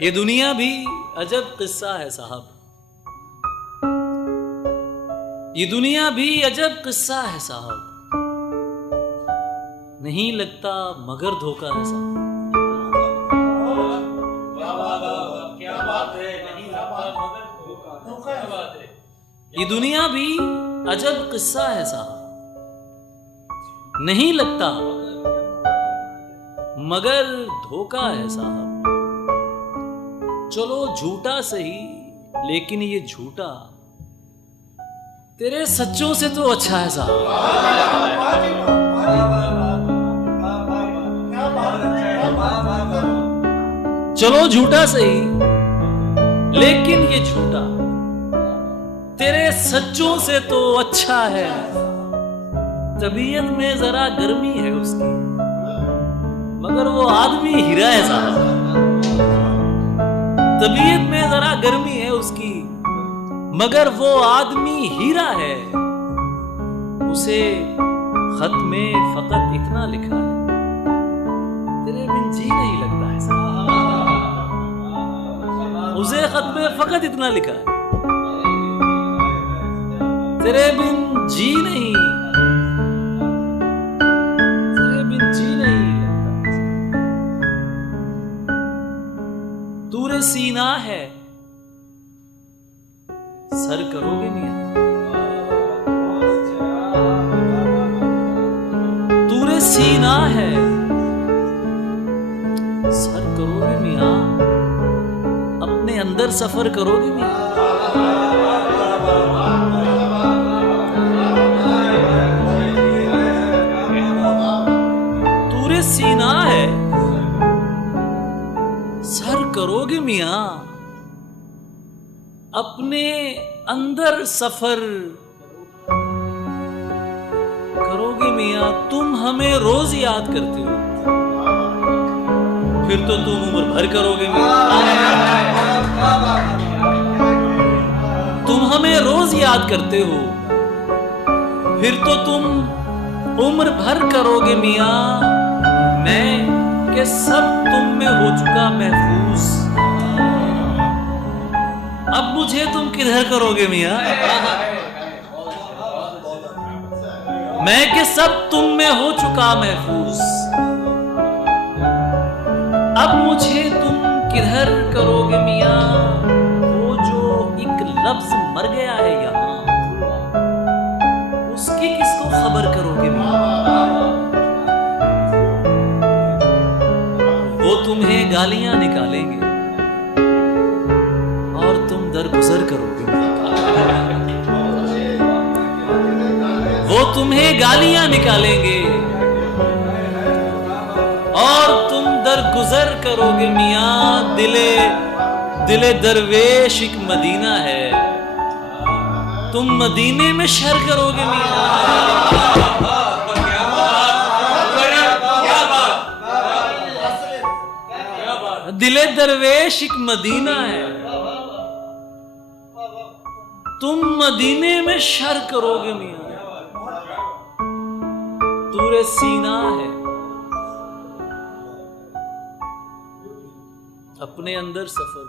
ये दुनिया भी अजब किस्सा है साहब, ये दुनिया भी अजब किस्सा है साहब, नहीं लगता मगर धोखा है साहब। क्या बात है, नहीं लगता मगर धोखा है। बात है, ये दुनिया भी अजब किस्सा है साहब, नहीं लगता मगर धोखा है साहब। चलो झूठा सही, लेकिन ये झूठा तेरे सच्चों से तो अच्छा है साहब। चलो झूठा सही, लेकिन ये झूठा तेरे सच्चों से तो अच्छा है। तबीयत में जरा गर्मी है उसकी, मगर वो आदमी हीरा है साहब। तबीयत में जरा गर्मी है उसकी, मगर वो आदमी हीरा है। उसे खत में फकत इतना लिखा है, तेरे बिन जी नहीं लगता है साहब। उसे खत में फकत इतना लिखा है, तेरे बिन जी नहीं, तेरे बिन जी नहीं लगता। तूरे सीना है, सर करोगे मियां? तूरे सीना है, सर करोगे मियां? अपने अंदर सफर करोगे मियां? तूरे सीना है, सर करोगे मियां? अपने अंदर सफर करोगे मियां? तुम हमें रोज याद करते हो, फिर तो तुम उम्र भर करोगे मियां। तुम हमें रोज याद करते हो, फिर तो तुम उम्र भर करोगे मियां। मैं के सब तुम में हो चुका महफूज, अब मुझे तुम किधर करोगे मियां? मैं के सब तुम में हो चुका महफूज, अब मुझे तुम किधर करोगे मियां? वो जो एक लफ्ज मर गया है यहां, उसकी किसको खबर करोगे मियां? वो तुम्हें गालियां निकालेंगे और तुम दरगुजर करोगे। वो तुम्हें गालियां निकालेंगे और तुम दरगुजर करोगे मियां। दिले दरवेश एक मदीना है, तुम मदीने में शर करोगे मियां। दिले दरवेश एक मदीना है, तुम मदीने में शर करोगे मियां। तूरे सीना है, अपने अंदर सफर